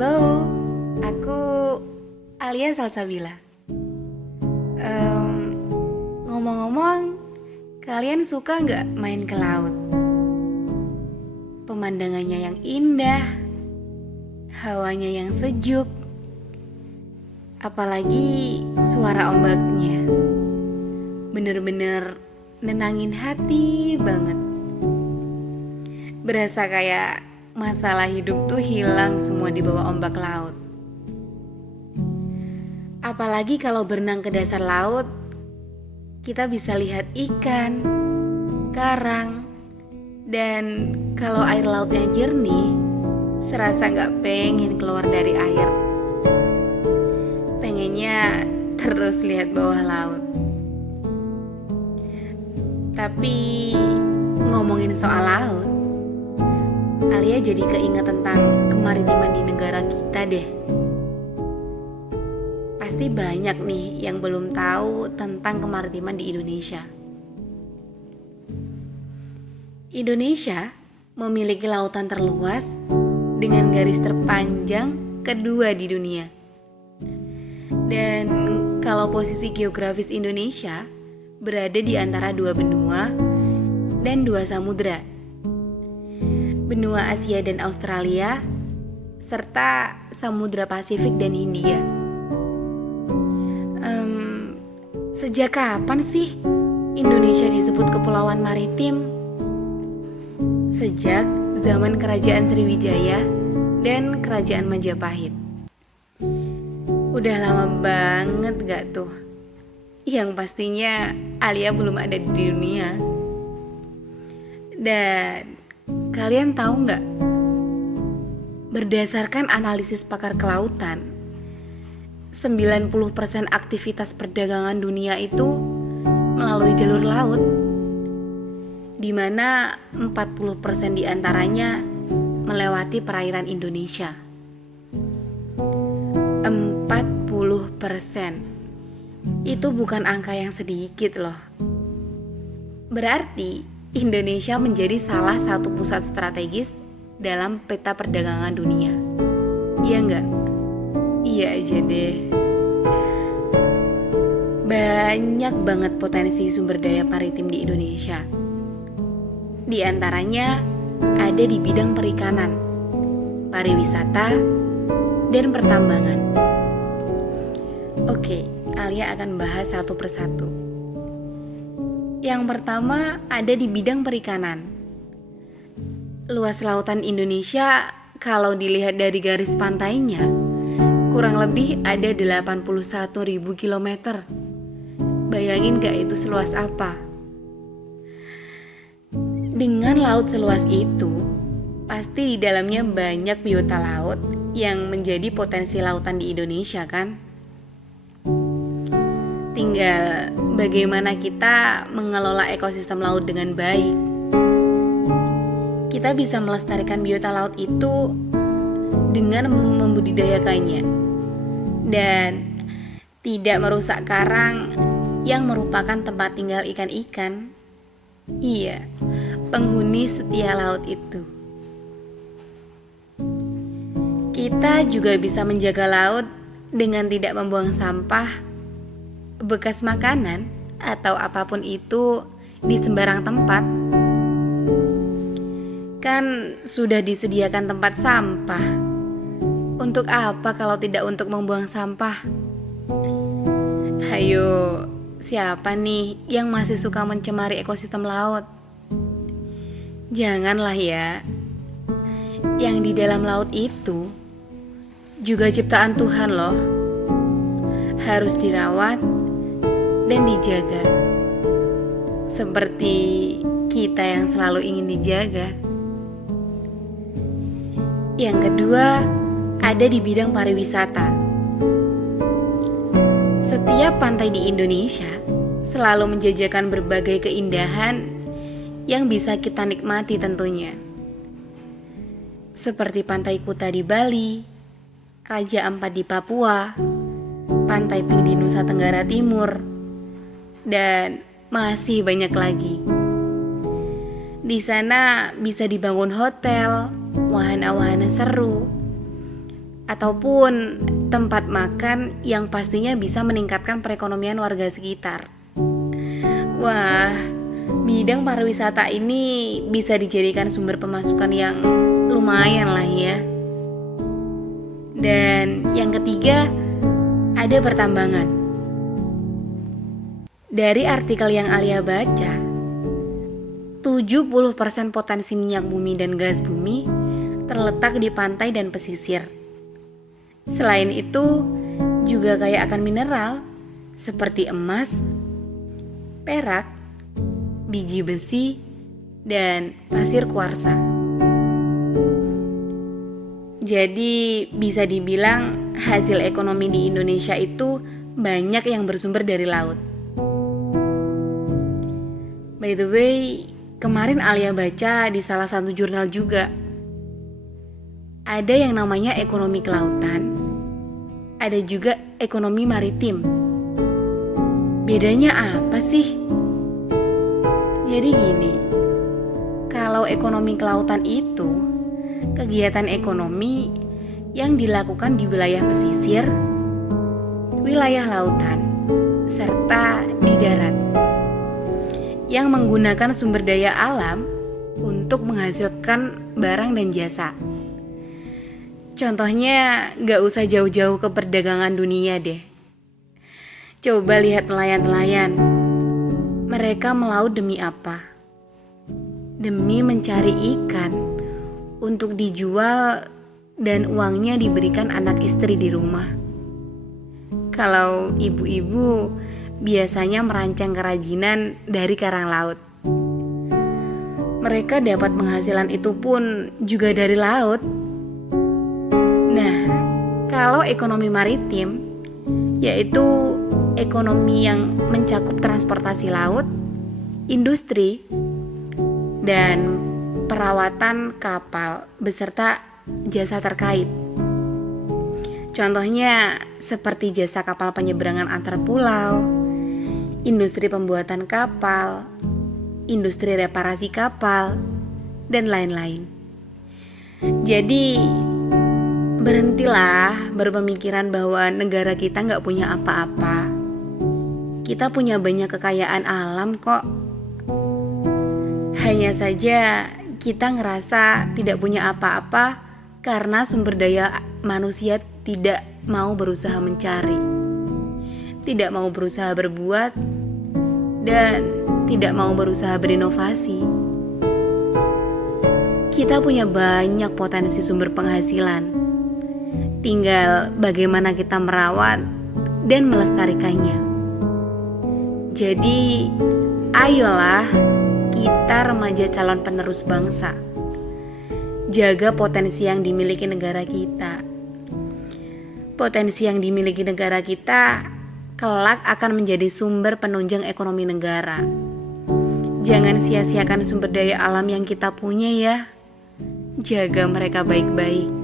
Halo, aku Alia Salsabila. Ngomong-ngomong, kalian suka nggak main ke laut? Pemandangannya yang indah, hawanya yang sejuk, apalagi suara ombaknya. Bener-bener nenangin hati banget. Berasa kayak masalah hidup tuh hilang semua di bawah ombak laut. Apalagi kalau berenang ke dasar laut, kita bisa lihat ikan, karang, dan kalau air lautnya jernih, serasa gak pengen keluar dari air. Pengennya terus lihat bawah laut. Tapi ngomongin soal laut, Alia jadi keinget tentang kemaritiman di negara kita deh. Pasti banyak nih yang belum tahu tentang kemaritiman di Indonesia. Indonesia memiliki lautan terluas dengan garis terpanjang kedua di dunia. Dan kalau posisi geografis Indonesia berada di antara dua benua dan dua samudra, benua Asia dan Australia, serta Samudra Pasifik dan Hindia. Sejak kapan sih Indonesia disebut kepulauan maritim? Sejak zaman Kerajaan Sriwijaya dan Kerajaan Majapahit. Udah lama banget gak tuh? Yang pastinya Alia belum ada di dunia. Dan kalian tahu nggak? Berdasarkan analisis pakar kelautan, 90% aktivitas perdagangan dunia itu melalui jalur laut, di mana 40% diantaranya melewati perairan Indonesia. 40%. Itu bukan angka yang sedikit loh. Berarti Indonesia menjadi salah satu pusat strategis dalam peta perdagangan dunia. Iya enggak? Iya aja deh. Banyak banget potensi sumber daya maritim di Indonesia. Di antaranya ada di bidang perikanan, pariwisata, dan pertambangan. Oke, Alia akan bahas satu persatu. Yang pertama ada di bidang perikanan. Luas lautan Indonesia kalau dilihat dari garis pantainya kurang lebih ada 81.000 km. Bayangin gak itu seluas apa? Dengan laut seluas itu, pasti di dalamnya banyak biota laut yang menjadi potensi lautan di Indonesia kan? Tinggal bagaimana kita mengelola ekosistem laut dengan baik. Kita bisa melestarikan biota laut itu dengan membudidayakannya dan tidak merusak karang yang merupakan tempat tinggal ikan-ikan. Iya, penghuni setia laut itu. Kita juga bisa menjaga laut dengan tidak membuang sampah, bekas makanan, atau apapun itu di sembarang tempat. Kan sudah disediakan tempat sampah. Untuk apa kalau tidak untuk membuang sampah? Hayo, siapa nih yang masih suka mencemari ekosistem laut? Janganlah ya. Yang di dalam laut itu juga ciptaan Tuhan loh. Harus dirawat dan dijaga. Seperti kita yang selalu ingin dijaga. Yang kedua, ada di bidang pariwisata. Setiap pantai di Indonesia selalu menjajakan berbagai keindahan yang bisa kita nikmati tentunya. Seperti Pantai Kuta di Bali, Raja Ampat di Papua, Pantai Pink di Nusa Tenggara Timur, dan masih banyak lagi. Di sana bisa dibangun hotel, wahana-wahana seru, ataupun tempat makan yang pastinya bisa meningkatkan perekonomian warga sekitar. Wah, bidang pariwisata ini bisa dijadikan sumber pemasukan yang lumayan lah ya. Dan yang ketiga, ada pertambangan. Dari artikel yang Alia baca, 70% potensi minyak bumi dan gas bumi terletak di pantai dan pesisir. Selain itu, juga kaya akan mineral seperti emas, perak, biji besi, dan pasir kuarsa. Jadi bisa dibilang hasil ekonomi di Indonesia itu banyak yang bersumber dari laut. By the way, kemarin Alia baca di salah satu jurnal juga, ada yang namanya ekonomi kelautan, ada juga ekonomi maritim. Bedanya apa sih? Jadi gini, kalau ekonomi kelautan itu kegiatan ekonomi yang dilakukan di wilayah pesisir, wilayah lautan, serta di darat, yang menggunakan sumber daya alam untuk menghasilkan barang dan jasa. Contohnya gak usah jauh-jauh ke perdagangan dunia deh. Coba lihat nelayan-nelayan. Mereka melaut demi apa? Demi mencari ikan untuk dijual dan uangnya diberikan anak istri di rumah. Kalau ibu-ibu biasanya merancang kerajinan dari karang laut. Mereka dapat penghasilan itu pun juga dari laut. Nah, kalau ekonomi maritim, yaitu ekonomi yang mencakup transportasi laut, industri, dan perawatan kapal beserta jasa terkait. Contohnya seperti jasa kapal penyeberangan antar pulau, industri pembuatan kapal, industri reparasi kapal, dan lain-lain. Jadi berhentilah berpemikiran bahwa negara kita gak punya apa-apa. Kita punya banyak kekayaan alam kok. Hanya saja kita ngerasa tidak punya apa-apa karena sumber daya manusia tidak mau berusaha mencari, tidak mau berusaha berbuat, dan tidak mau berusaha berinovasi. Kita punya banyak potensi sumber penghasilan. Tinggal bagaimana kita merawat dan melestarikannya. Jadi, ayolah kita remaja calon penerus bangsa. Jaga potensi yang dimiliki negara kita. Potensi yang dimiliki negara kita kelak akan menjadi sumber penunjang ekonomi negara. Jangan sia-siakan sumber daya alam yang kita punya ya. Jaga mereka baik-baik.